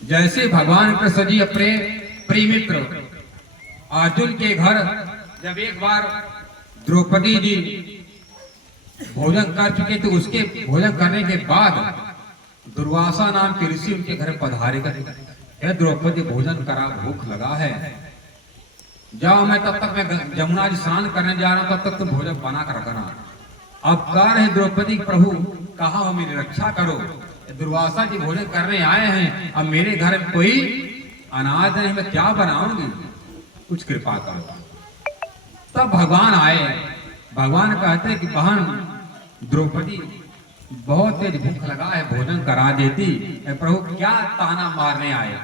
जैसे भगवान कृष्ण जी अपने प्रिय मित्र अर्जुन के घर जब एक बार द्रौपदी जी भोजन कर चुके तो उसके भोजन करने के बाद दुर्वासा नाम के ऋषि उनके घर पधारे कर द्रौपदी भोजन करा, भूख लगा है, जाओ मैं तब तक मैं जमुना जी स्नान करने जा रहा हूं, तब तक तुम भोजन बना कर रखना। अब कह रहे द्रौपदी प्रभु कहा हो मेरी रक्षा करो, दुर्वासा जी भोजन करने आए हैं, अब मेरे घर में कोई अनाज नहीं, मैं क्या बनाऊंगी, कुछ कृपा करो। तब भगवान आए, भगवान कहते कि बहन द्रौपदी बहुत तेज भूख लगा है, भोजन करा देती, प्रभु क्या ताना मारने आए,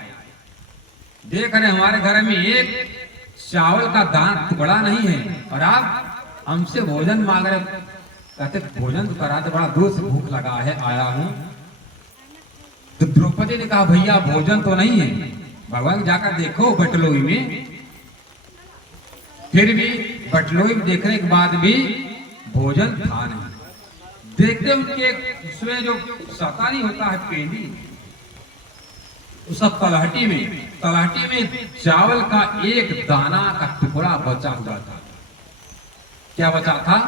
देख रहे हमारे घर में एक चावल का दाना टुकड़ा नहीं है और आप हमसे भोजन मांग रहे, कहते भोजन तो करा दे, बड़ा दूर से भूख लगा है आया हूं। तो द्रौपदी ने कहा भैया भोजन तो नहीं है, भगवान जाकर देखो बटलोई में, फिर भी बटलोई में देखने के बाद भी भोजन था नहीं। देखते उनके उसमें जो सतानी होता है पेंदी, उस तलहटी में चावल का एक दाना का टुकड़ा बचा हुआ था। क्या बचा था?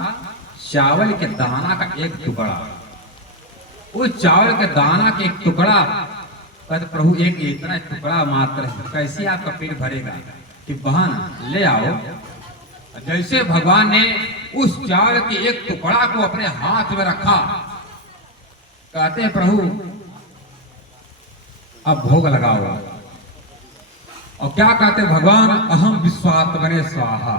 चावल के दाना का एक टुकड़ा। उस चावल के दाना के एक टुकड़ा, कहते प्रभु एक इतना टुकड़ा मात्र है, कैसे आपका पेट भरेगा, कि बहन ले आओ। जैसे भगवान ने उस चावल के एक टुकड़ा को अपने हाथ में रखा, कहते हैं प्रभु अब भोग लगाओ। और क्या कहते भगवान? अहम विश्वात्मने स्वाहा,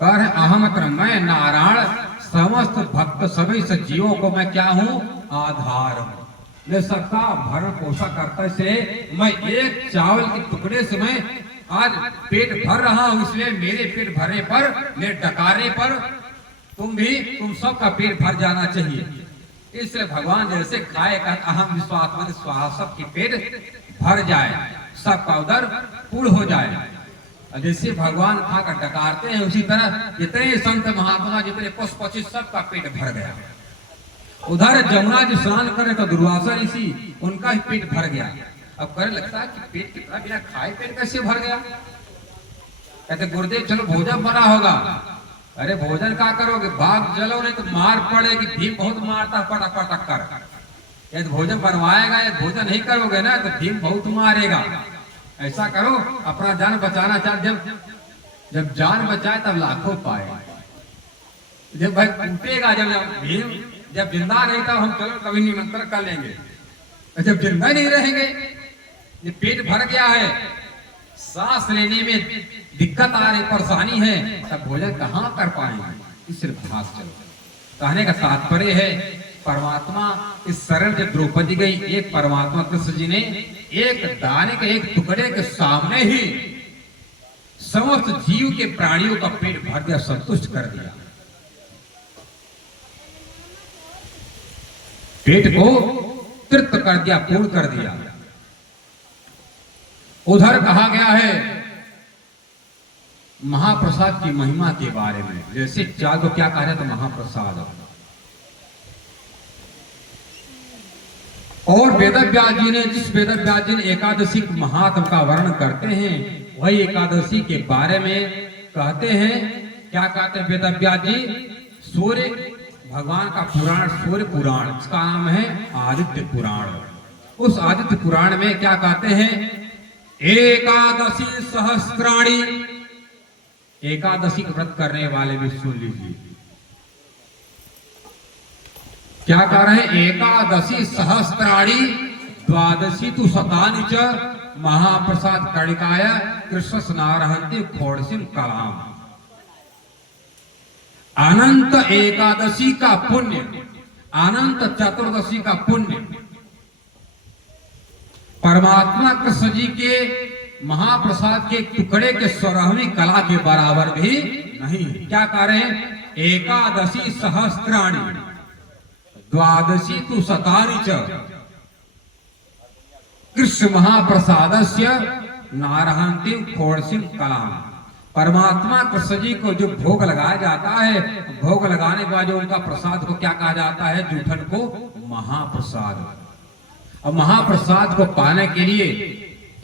कर अहम मैं नारायण, समस्त भक्त सभी जीवों को मैं क्या हूं? आधार हूं, मैं सबका भरण पोषण करता से मैं एक चावल के टुकड़े से मैं आज पेट भर रहा हूं, इसलिए मेरे पेट भरने पर, मेरे डकारे पर तुम सबका पेट भर जाना चाहिए। इसलिए भगवान जैसे खाए का अहम विश्वात्मन स्वाहा, सबकी पेट भर जाए, सबका उदर पूर्ण हो जाए। जैसे भगवान खाकर डकारते हैं उसी तरह जितने संत महात्मा, जितने पशु पक्षी, सबका पेट भर गया। उधर जमुना जी स्नान करे तो दुर्वासा ऋषि उनका ही पेट भर गया। अब करे लगता है कि पेट कितना बिना खाए पेट कैसे भर गया? कहते गुरुदेव चलो भोजन बना होगा। अरे भोजन क्या करोगे, भाग चलो नहीं तो मार पड़ेगी, भीम बहुत मारता पटक पटक कर। यदि भोजन बनवाएगा, यदि भोजन नहीं करोगे ना तो भीम बहुत मारेगा। ऐसा करो अपना जान बचाना चाहे, जब जान बचाए तब लाखों पाए। जब भाई टूटेगा, जब भीम जब जिंदा नहीं था हम चलो कभी निमंत्रण कर लेंगे, जब जिंदा नहीं रहेंगे, ये पेट भर गया है, सांस लेने में दिक्कत आ रही, परेशानी है, तब भोजन कहां कर पाएंगे? इसलिए भाग चलो। कहने का तात्पर्य है परमात्मा इस शरण जब द्रौपदी गई, एक परमात्मा कृष्ण जी ने एक दाने के एक टुकड़े के सामने ही समस्त जीव के प्राणियों का पेट भर दिया, संतुष्ट कर दिया, पेट को तृप्त कर दिया, पूर्ण कर दिया। उधर कहा गया है महाप्रसाद की महिमा के बारे में, जैसे चार को क्या कह रहे तो महाप्रसाद, और वेदव्यास जी ने, जिस वेदव्यास जी ने एकादशी महात्म का वर्णन करते हैं, वही एकादशी के बारे में कहते हैं। क्या कहते हैं वेदव्यास जी? सूर्य भगवान का पुराण, सूर्य पुराण, इसका नाम है आदित्य पुराण। उस आदित्य पुराण में क्या कहते हैं? एकादशी सहस्त्राणी, एकादशी का व्रत करने वाले भी सुन लीजिए, क्या कह रहे हैं? एकादशी सहस्त्राणी द्वादशी तु शतानि च महाप्रसाद कणिकाय कृष्ण स्नारहन्ति खोड़सिम कलाम। अनंत एकादशी का पुण्य, अनंत चतुर्दशी का पुण्य परमात्मा कृष्ण जी के महाप्रसाद के टुकड़े के 16वीं कला के बराबर भी नहीं। क्या कह रहे हैं? एकादशी सहस्त्राणी द्वादशी तु शतानि च कृष्ण महाप्रसादस्य नारहन्ति खोड़सिम कलाम। परमात्मा कृष्ण जी को जो भोग लगाया जाता है, भोग लगाने के बाद जो उनका प्रसाद को क्या कहा जाता है? जूठन को महाप्रसाद। और महाप्रसाद को पाने के लिए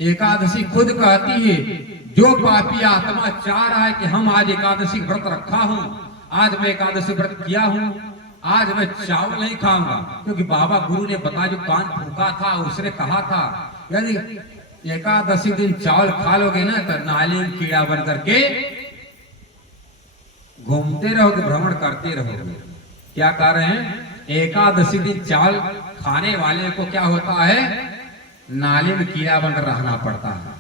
एकादशी खुद कहती है, जो पापी आत्मा चाह रहा है कि हम आज एकादशी व्रत रखा हूं, आज मैं एकादशी व्रत किया हूं, आज मैं चावल नहीं खाऊंगा, क्योंकि बाबा गुरु ने बताया, जो कान फूका था उसने कहा था यदि एकादशी दिन चावल खा लोगे ना तो नाली में कीड़ा बन करके घूमते रहोगे, भ्रमण करते रहोगे। क्या कह रहे हैं? एकादशी दिन चावल खाने वाले को क्या होता है? नाली में कीड़ा बनकर रहना पड़ता है,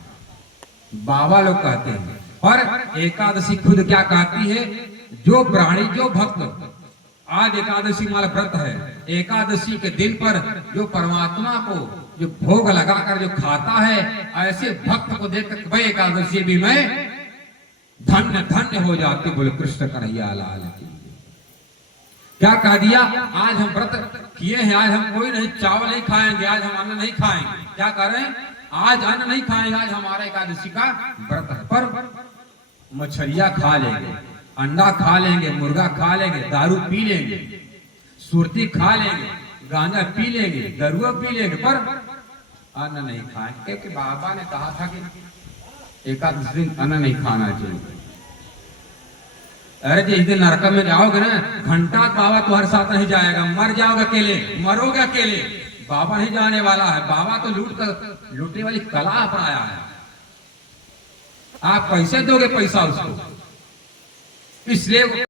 बाबा लोग कहते हैं। और एकादशी खुद क्या कहती है? जो प्राणी, जो भक्त आज एकादशी माला व्रत है, एकादशी के दिन पर जो परमात्मा को जो भोग लगाकर जो खाता है, ऐसे भक्त को देखकर भाई एकादशी भी मैं धन्य धन्य हो जाती। बोले कृष्ण कन्हैया लाल की। क्या कह दिया? आज हम व्रत किए हैं, आज हम कोई नहीं चावल नहीं खाएंगे, आज हम अन्न नहीं खाएंगे। क्या कर रहे हैं? आज अन्न नहीं खाएंगे, आज हमारा एकादशी का व्रत है। पर मछलियां खा लेंगे, अंडा खा लेंगे, मुर्गा खा लेंगे, दारू पी लेंगे, सुरती खा लेंगे, गांजा पी लेंगे, दरुआ पी लेंगे, पर अन्न नहीं खाएंगे, क्योंकि बाबा ने कहा था कि एकादशी दिन अन्न नहीं खाना चाहिए। अरे जिस दिन नरक में जाओगे ना, घंटा बाबा तुम्हारे साथ नहीं जाएगा, मर जाओगे अकेले, मरोगे अकेले, बाबा नहीं जाने वाला है। बाबा तो लूटने वाली कला अपनाया है। आप पैसे दोगे पैसा उसको, इसलिए